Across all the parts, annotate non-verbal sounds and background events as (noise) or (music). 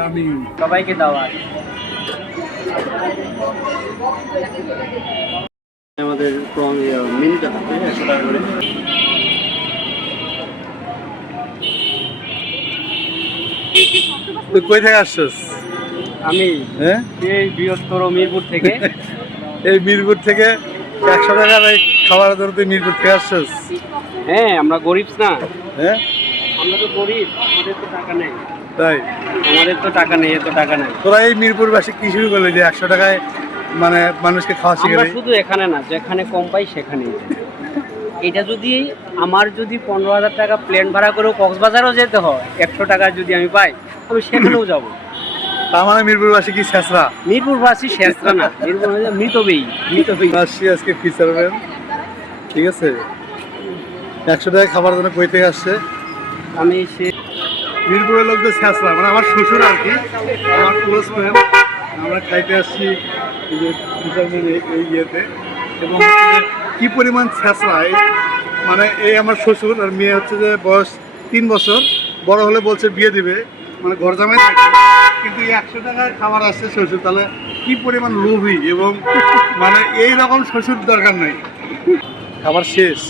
আমি সবাইকে দাওয়াত আমাদের প্রং মিনিট আছে একশো টাকা করে। তুই কই থেকে আসছিস? আমি হ্যাঁ? এই বৃহত্তর মিরপুর থেকে। (laughs) এই মিরপুর থেকে একশো টাকার এই খাবারের জন্য তুই মিরপুর থেকে আসছিস? হ্যাঁ আমরা গরিব না। হ্যাঁ? আমরা তো গরিব আমাদের তো টাকা নেই। তাই? আমাদের তো টাকা নেই এত টাকা নেই। তোরা এই মিরপুরবাসী কি শুরু করলি যে একশো টাকায় মানে মানুষকে খাওয়া শিখে আমরা দিই? শুধু এখানে না যেখানে কম পাই সেখানেই এটা যদি আমার যদি পনেরো হাজার টাকা প্লেন ভাড়া করেও কক্সবাজারও যেতে হয় একশো টাকা যদি আমি পাই আমি সেখানেও যাব। তার মানে মিরপুরবাসী কি শেষরা? মিরপুরবাসী শেষরা না মিরপুর মৃতবেই মৃতবেই আসছি আজকে ফিচারম্যান ঠিক আছে? একশো টাকায় খাবার জন্য কই থেকে আসছে। আমি সে মিরপুরের লোক তো শেষরা মানে আমার শ্বশুর আর কি, আমার ক্লোজ ফ্রেন্ড আমরা খাইতে আসছি এই ইয়েতে। এবং কি পরিমাণ এই মানে এই আমার শ্বশুর আর মেয়ে হচ্ছে যে বয়স তিন বছর, বড় হলে বলছে বিয়ে দিবে মানে ঘর জামাই থাকে, কিন্তু একশো টাকায় খাবার আসছে শ্বশুর, তাহলে কি পরিমাণ লোভী এবং মানে এই রকম শ্বশুর দরকার নেই। খাবার শেষ।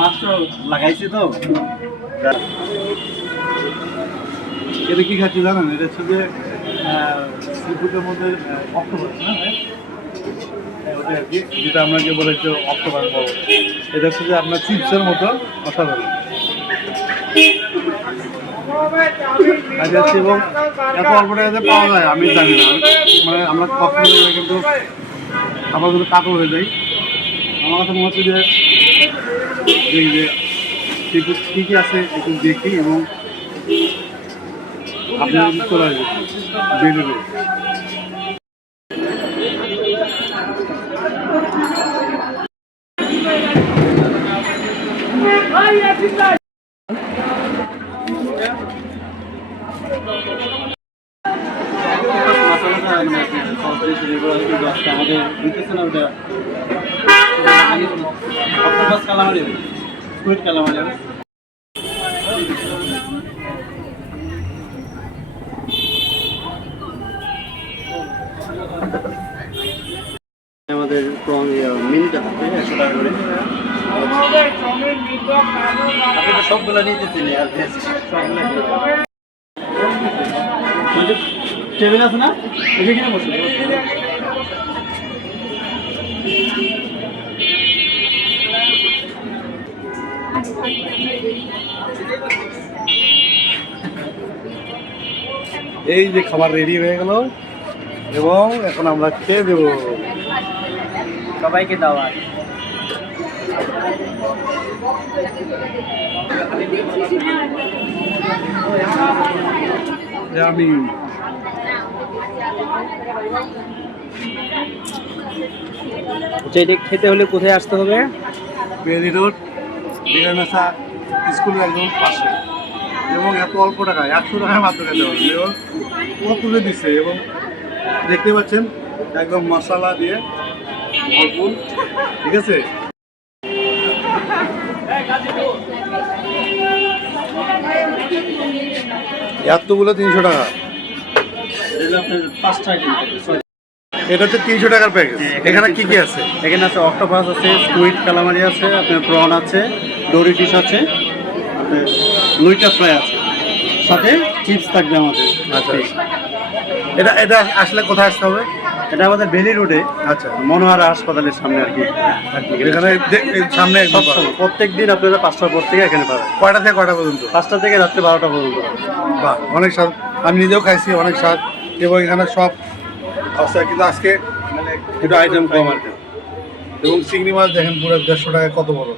মাত্র লাগাইছি তো। এটা কি খাচ্ছি জানেন? এটা হচ্ছে যে সি ফুডের মধ্যে অক্টোপাস না? হ্যাঁ, ওটা আর কি যেটা আমরা যে বলে যে বলো। এটা হচ্ছে যে আপনার চিপসের মতো অসাধারণ। আছে এবং এত অল্প টাকাতে পাওয়া যায় আমি জানি না। মানে আমরা কখনো কিন্তু আবার কিন্তু কাকল হয়ে যাই। আমার কথা মনে হচ্ছে যে এই যে ঠিকই আছে একটু দেখি এবং আপনার চলে আসবে বেড়ে দিতেছে না ওটা অক্টোপাস কালামারি সুইট কালামারি। আমাদের প্রং মিনিট আছে একশো টাকা করে। আপনি তো সবগুলো নিতেছেন আর টেবিল আছে না? এখানে বসে। এই যে খাবার রেডি হয়ে গেল এবং এখন আমরা খেয়ে দেবো। সবাইকে দাওয়াত। যে আমি আচ্ছা খেতে হলে কোথায় আসতে হবে? বেলি রোড বিরানাসা স্কুলের একদম পাশে। এবং এত অল্প টাকায় একশো টাকায় মাত্র খেতে পারবে। এবং ও তুলে দিচ্ছে এবং দেখতে পাচ্ছেন একদম মশলা দিয়ে ভরপুর। ঠিক আছে? এতগুলো তিনশো টাকা। এটা হচ্ছে তিনশো টাকার প্যাকেজ এখানে কি কি আছে? এখানে আছে অক্টোপাস আছে স্কুইড কালামারি আছে আপনার প্রন আছে ডোরি ফিশ আছে। আপনার লুইটা ফ্রাই আছে। সাথে চিপস থাকবে আমাদের। আচ্ছা এটা এটা আসলে কোথায় আসতে হবে? এটা আমাদের বেলি রোডে আচ্ছা। মনোহারা হাসপাতালের সামনে আর কি। এখানে সামনে। প্রত্যেক দিন আপনারা পাঁচটার পর থেকে এখানে পাবেন। কয়টা থেকে কয়টা পর্যন্ত? পাঁচটা থেকে রাত্রে বারোটা পর্যন্ত। বাহ অনেক স্বাদ। আমি নিজেও খাইছি অনেক স্বাদ। এবং এখানে সব আছে কিন্তু আজকে একটু আইটেম কম আর কি। এবং চিংড়ি মাছ দেখেন পুরো দেড়শো টাকা কত বড়।